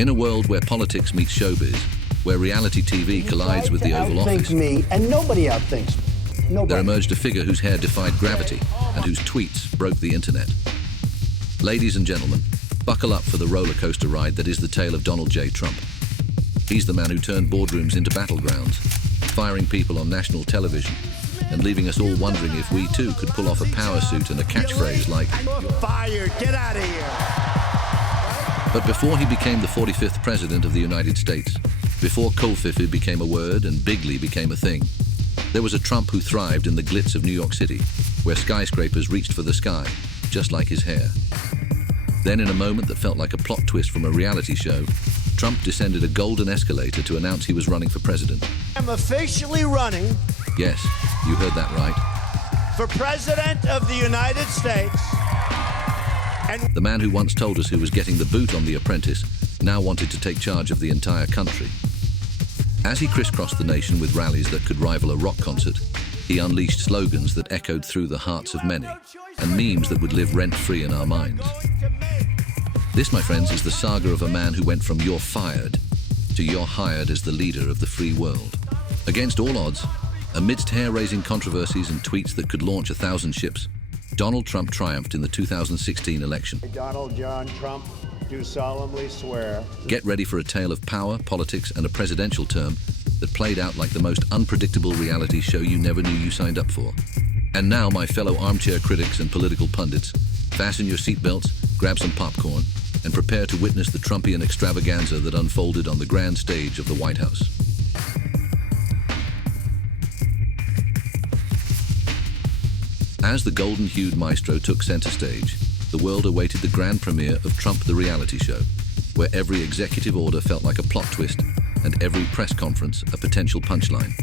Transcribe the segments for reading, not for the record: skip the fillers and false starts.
In a world where politics meets showbiz, where reality TV collides with the Oval Office, me, and nobody outthinks me. Nobody. There emerged a figure whose hair defied gravity and whose tweets broke the internet. Ladies and gentlemen, buckle up for the roller coaster ride that is the tale of Donald J. Trump. He's the man who turned boardrooms into battlegrounds, firing people on national television, and leaving us all wondering if we too could pull off a power suit and a catchphrase like, "You're fired, get out of here." But before he became the 45th President of the United States, before Kofifi became a word and Bigly became a thing, there was a Trump who thrived in the glitz of New York City, where skyscrapers reached for the sky, just like his hair. Then, in a moment that felt like a plot twist from a reality show, Trump descended a golden escalator to announce he was running for president. I'm officially running. Yes, you heard that right. For President of the United States. And the man who once told us who was getting the boot on The Apprentice now wanted to take charge of the entire country. As he crisscrossed the nation with rallies that could rival a rock concert, he unleashed slogans that echoed through the hearts of many, and memes that would live rent-free in our minds. This, my friends, is the saga of a man who went from "you're fired" to "you're hired" as the leader of the free world. Against all odds, amidst hair-raising controversies and tweets that could launch 1,000 ships, Donald Trump triumphed in the 2016 election. Donald John Trump, do solemnly swear. Get ready for a tale of power, politics, and a presidential term that played out like the most unpredictable reality show you never knew you signed up for. And now, my fellow armchair critics and political pundits, fasten your seatbelts, grab some popcorn, and prepare to witness the Trumpian extravaganza that unfolded on the grand stage of the White House. As the golden-hued maestro took center stage, the world awaited the grand premiere of Trump the Reality Show, where every executive order felt like a plot twist and every press conference a potential punchline.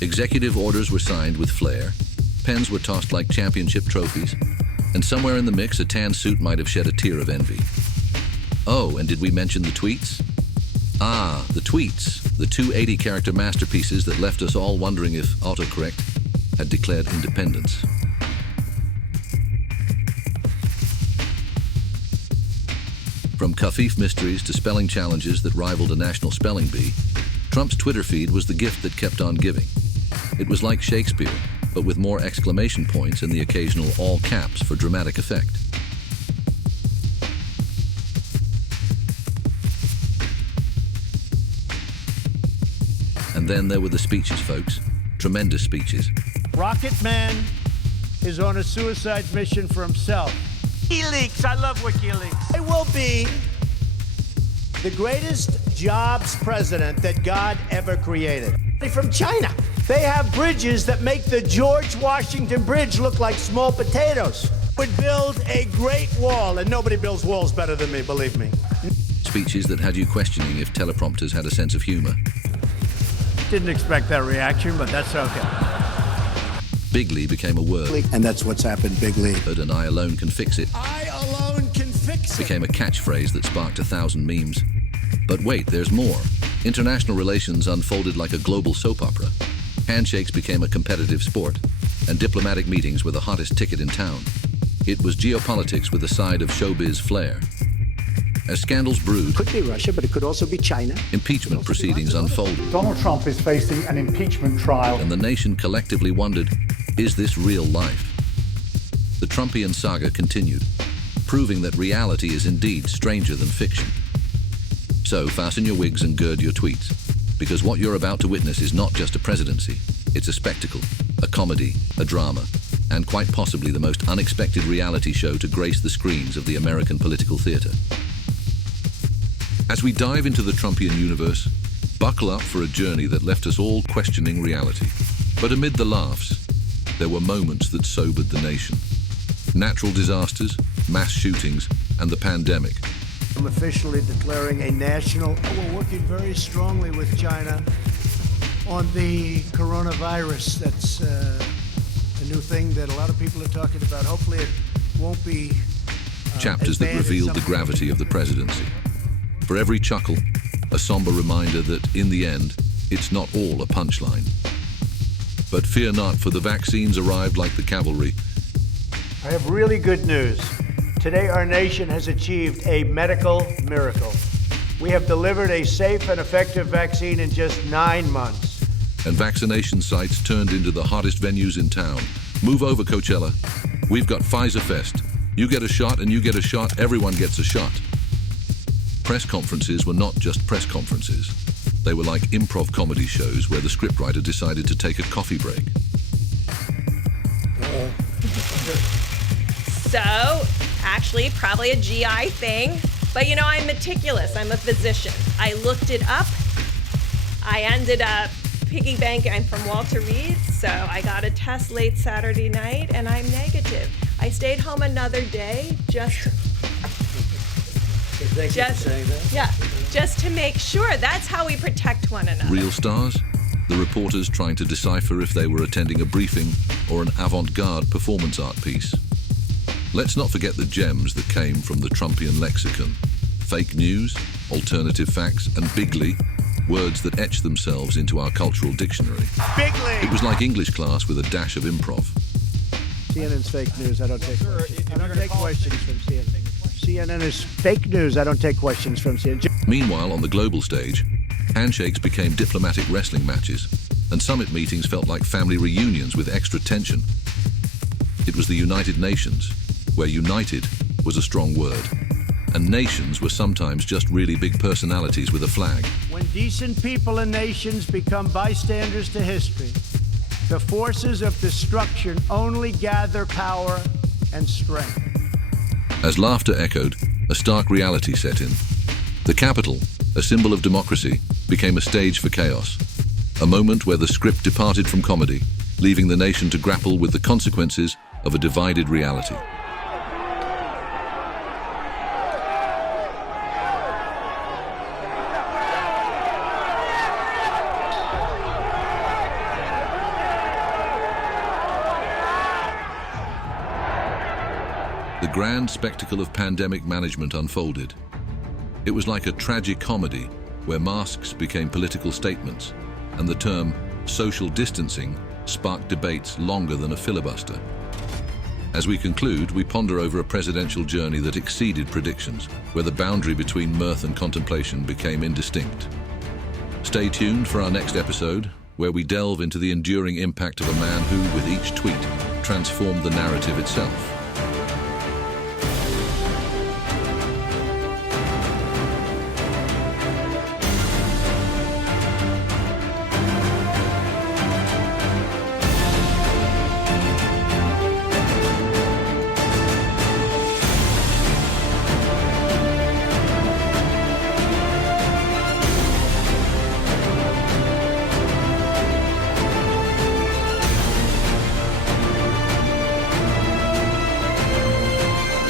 Executive orders were signed with flair, pens were tossed like championship trophies, and somewhere in the mix a tan suit might have shed a tear of envy. Oh, and did we mention the tweets? Ah, the tweets, the 280-character masterpieces that left us all wondering if autocorrect had declared independence. From Kafif mysteries to spelling challenges that rivaled a national spelling bee, Trump's Twitter feed was the gift that kept on giving. It was like Shakespeare, but with more exclamation points and the occasional all caps for dramatic effect. And then there were the speeches, folks. Tremendous speeches. Rocket Man is on a suicide mission for himself. WikiLeaks, I love WikiLeaks. I will be the greatest jobs president that God ever created. From China. They have bridges that make the George Washington Bridge look like small potatoes. Would build a great wall, and nobody builds walls better than me, believe me. Speeches that had you questioning if teleprompters had a sense of humor. Didn't expect that reaction, but that's okay. Bigly became a word. And that's what's happened, Bigly. And "I alone can fix it" I alone can fix it. became a catchphrase that sparked 1,000 memes. But wait, there's more. International relations unfolded like a global soap opera. Handshakes became a competitive sport, and diplomatic meetings were the hottest ticket in town. It was geopolitics with a side of showbiz flair. As scandals brewed, Could be Russia, but it could also be China. impeachment proceedings unfolded, Donald Trump is facing an impeachment trial. and the nation collectively wondered, is this real life? The Trumpian saga continued, proving that reality is indeed stranger than fiction. So fasten your wigs and gird your tweets, because what you're about to witness is not just a presidency, it's a spectacle, a comedy, a drama, and quite possibly the most unexpected reality show to grace the screens of the American political theater. As we dive into the Trumpian universe, buckle up for a journey that left us all questioning reality. But amid the laughs, there were moments that sobered the nation. Natural disasters, mass shootings, and the pandemic. I'm officially declaring a national. We're working very strongly with China on the coronavirus. That's a new thing that a lot of people are talking about. Hopefully it won't be Chapters that revealed the gravity of the presidency. For every chuckle, a somber reminder that, in the end, it's not all a punchline. But fear not, for the vaccines arrived like the cavalry. I have really good news. Today, our nation has achieved a medical miracle. We have delivered a safe and effective vaccine in just 9 months. And vaccination sites turned into the hottest venues in town. Move over, Coachella. We've got Pfizer Fest. You get a shot and you get a shot, everyone gets a shot. Press conferences were not just press conferences. They were like improv comedy shows where the scriptwriter decided to take a coffee break. So, actually, probably a GI thing. But you know, I'm meticulous. I'm a physician. I looked it up. I ended up piggy banking. I'm from Walter Reed, so I got a test late Saturday night, and I'm negative. I stayed home another day just to make sure. That's how we protect one another. Real stars? The reporters trying to decipher if they were attending a briefing or an avant-garde performance art piece. Let's not forget the gems that came from the Trumpian lexicon. Fake news, alternative facts, and bigly, words that etch themselves into our cultural dictionary. Bigly! It was like English class with a dash of improv. CNN's fake news. I don't take questions. I don't take questions from CNN. CNN is fake news. I don't take questions from CNN. Meanwhile, on the global stage, handshakes became diplomatic wrestling matches, and summit meetings felt like family reunions with extra tension. It was the United Nations, where united was a strong word, and nations were sometimes just really big personalities with a flag. When decent people and nations become bystanders to history, the forces of destruction only gather power and strength. As laughter echoed, a stark reality set in. The Capitol, a symbol of democracy, became a stage for chaos. A moment where the script departed from comedy, leaving the nation to grapple with the consequences of a divided reality. The grand spectacle of pandemic management unfolded. It was like a tragic comedy where masks became political statements, and the term social distancing sparked debates longer than a filibuster. As we conclude, we ponder over a presidential journey that exceeded predictions, where the boundary between mirth and contemplation became indistinct. Stay tuned for our next episode, where we delve into the enduring impact of a man who, with each tweet, transformed the narrative itself.